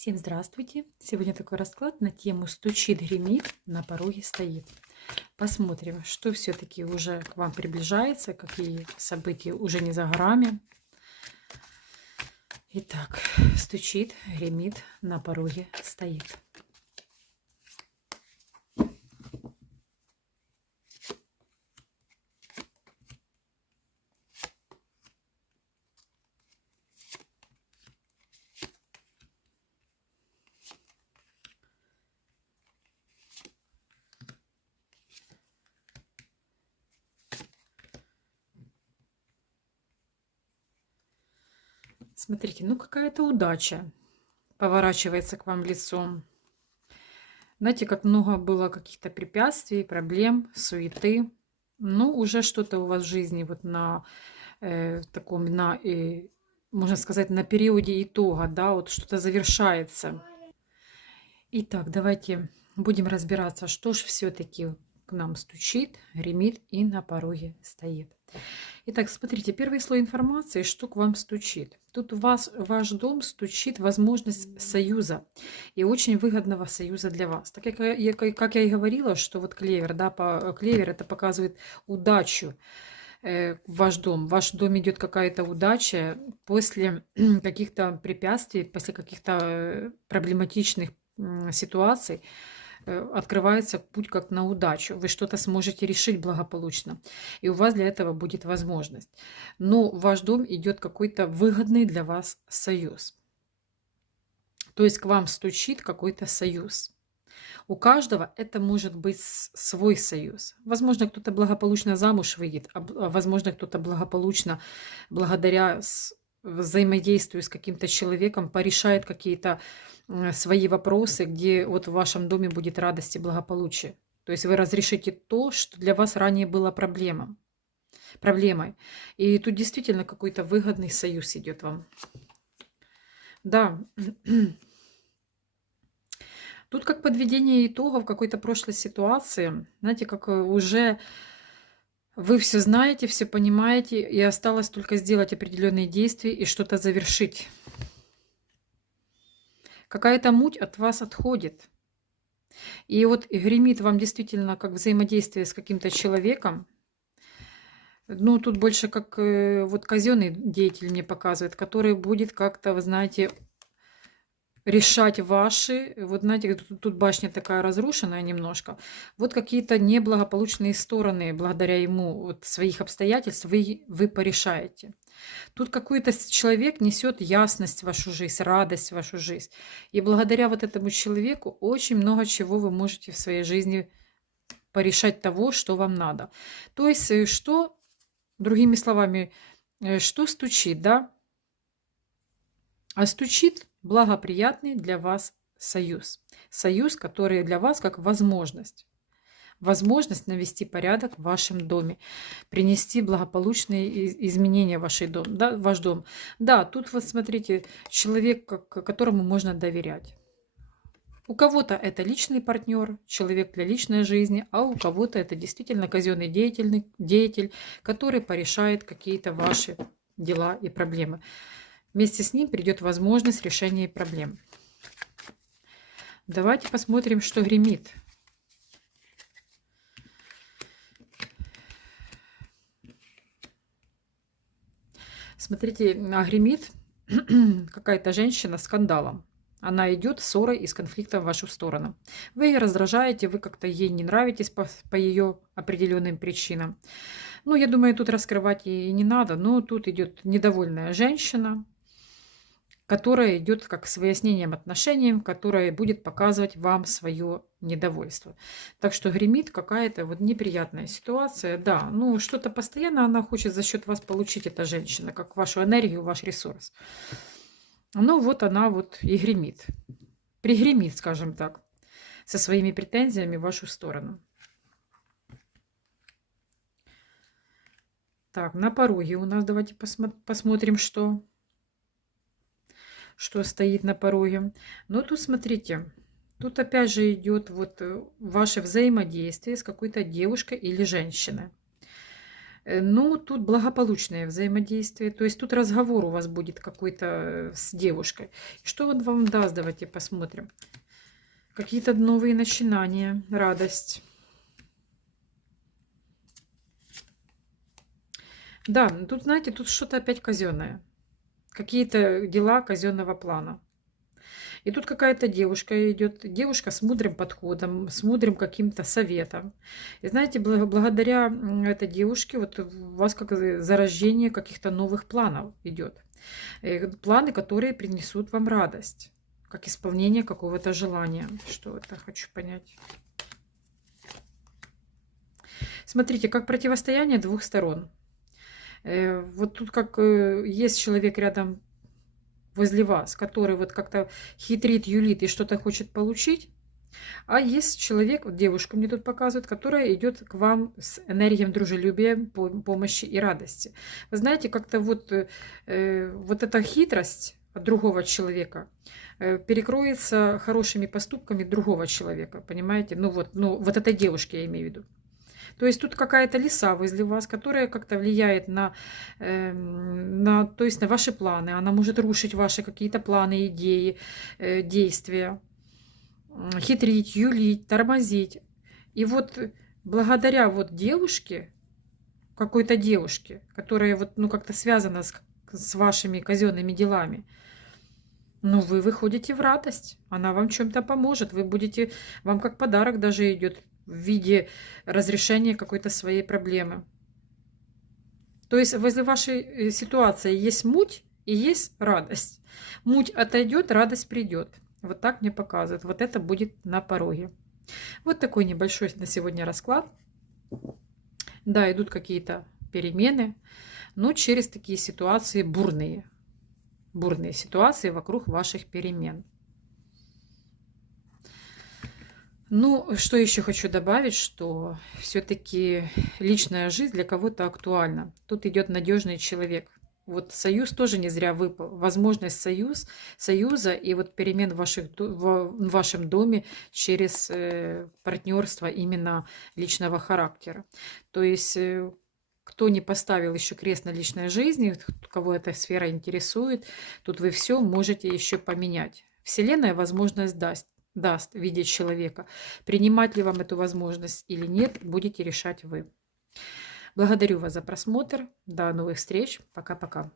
Всем здравствуйте! Сегодня такой расклад на тему «Стучит, гремит, на пороге стоит». Посмотрим, что все-таки уже к вам приближается, какие события уже не за горами. Итак, стучит, гремит, на пороге стоит. Смотрите, ну какая-то удача поворачивается к вам лицом. Знаете, как много было каких-то препятствий, проблем, суеты. Ну, уже что-то у вас в жизни вот на таком, можно сказать, на периоде итога, да, вот что-то завершается. Итак, давайте будем разбираться, что ж все-таки к нам стучит, гремит и на пороге стоит. Итак, смотрите, первый слой информации, что к вам стучит. Тут у вас, ваш дом стучит возможность союза и очень выгодного союза для вас. Так как я и говорила, что вот клевер, да, клевер это показывает удачу в ваш дом. В ваш дом идет какая-то удача после каких-то препятствий, после каких-то проблематичных ситуаций. Открывается путь как на удачу. Вы что-то сможете решить благополучно. И у вас для этого будет возможность. Но в ваш дом идет какой-то выгодный для вас союз. То есть к вам стучит какой-то союз. У каждого это может быть свой союз. Возможно, кто-то благополучно замуж выйдет, а возможно, кто-то благополучно благодаря взаимодействию с каким-то человеком порешает какие-то свои вопросы, где вот в вашем доме будет радость и благополучие. То есть вы разрешите то, что для вас ранее было проблемой. И тут действительно какой-то выгодный союз идет вам. Да. Тут как подведение итогов какой-то прошлой ситуации. Знаете, как уже вы все знаете, все понимаете, и осталось только сделать определенные действия и что-то завершить. Какая-то муть от вас отходит. И вот гремит вам действительно как взаимодействие с каким-то человеком. Ну, тут больше как вот казенный деятель мне показывает, который будет как-то, вы знаете, решать ваши, вот знаете, тут башня такая разрушенная немножко, вот какие-то неблагополучные стороны, благодаря ему, вот своих обстоятельств вы порешаете. Тут какой-то человек несет ясность в вашу жизнь, радость в вашу жизнь. И благодаря вот этому человеку очень много чего вы можете в своей жизни порешать того, что вам надо. То есть, что, другими словами, что стучит, да? А стучит благоприятный для вас союз. Союз, который для вас как возможность. Возможность навести порядок в вашем доме, принести благополучные изменения в ваш дом. Да, тут вот смотрите, человек, которому можно доверять. У кого-то это личный партнер, человек для личной жизни, а у кого-то это действительно казенный деятель, который порешает какие-то ваши дела и проблемы. Вместе с ним придет возможность решения проблем. Давайте посмотрим, что гремит. Смотрите, гремит какая-то женщина скандалом. Она идет ссорой и с конфликтом в вашу сторону. Вы ее раздражаете, вы как-то ей не нравитесь по ее определенным причинам. Ну, я думаю, тут раскрывать и не надо, но тут идет недовольная женщина, которая идет как с выяснением отношений, которая будет показывать вам свое недовольство. Так что гремит какая-то вот неприятная ситуация. Да, ну что-то постоянно она хочет за счет вас получить, эта женщина, как вашу энергию, ваш ресурс. Ну вот она вот и гремит. Пригремит, скажем так, со своими претензиями в вашу сторону. Так, на пороге у нас давайте посмотрим, что стоит на пороге. Но тут смотрите, тут опять же идет вот ваше взаимодействие с какой-то девушкой или женщиной. Ну, тут благополучное взаимодействие. То есть тут разговор у вас будет какой-то с девушкой. Что он вам даст? Давайте посмотрим. Какие-то новые начинания, радость. Да, тут, знаете, тут что-то опять казенное. Какие-то дела казенного плана. И тут какая-то девушка идет, девушка с мудрым подходом, с мудрым каким-то советом. И знаете, благодаря этой девушке вот у вас как зарождение каких-то новых планов идет. Планы, которые принесут вам радость, как исполнение какого-то желания. Что это, хочу понять. Смотрите, как противостояние двух сторон. Вот тут как есть человек рядом возле вас, который вот как-то хитрит, юлит и что-то хочет получить. А есть человек, вот девушку мне тут показывают, которая идет к вам с энергией дружелюбия, помощи и радости. Вы знаете, как-то вот, вот эта хитрость от другого человека перекроется хорошими поступками другого человека, понимаете? Ну вот этой девушки я имею в виду. То есть тут какая-то лиса возле вас, которая как-то влияет то есть на ваши планы. Она может рушить ваши какие-то планы, идеи, действия, хитрить, юлить, тормозить. И вот благодаря вот девушке, какой-то девушке, которая вот, ну, как-то связана с вашими казенными делами, ну, вы выходите в радость. Она вам чем-то поможет. Вы будете, вам как подарок даже идет в виде разрешения какой-то своей проблемы. То есть возле вашей ситуации есть муть и есть радость. Муть отойдет, радость придет. Вот так мне показывают. Вот это будет на пороге. Вот такой небольшой на сегодня расклад. Да, идут какие-то перемены, но через такие ситуации бурные. Бурные ситуации вокруг ваших перемен. Ну, что еще хочу добавить, что все-таки личная жизнь для кого-то актуальна. Тут идет надежный человек. Вот союз тоже не зря выпал. Возможность союза и вот перемен в вашем доме через партнерство именно личного характера. То есть кто не поставил еще крест на личной жизни, кого эта сфера интересует, тут вы все можете еще поменять. Вселенная возможность даст видеть человека. Принимать ли вам эту возможность или нет, будете решать вы. Благодарю вас за просмотр. До новых встреч. Пока-пока.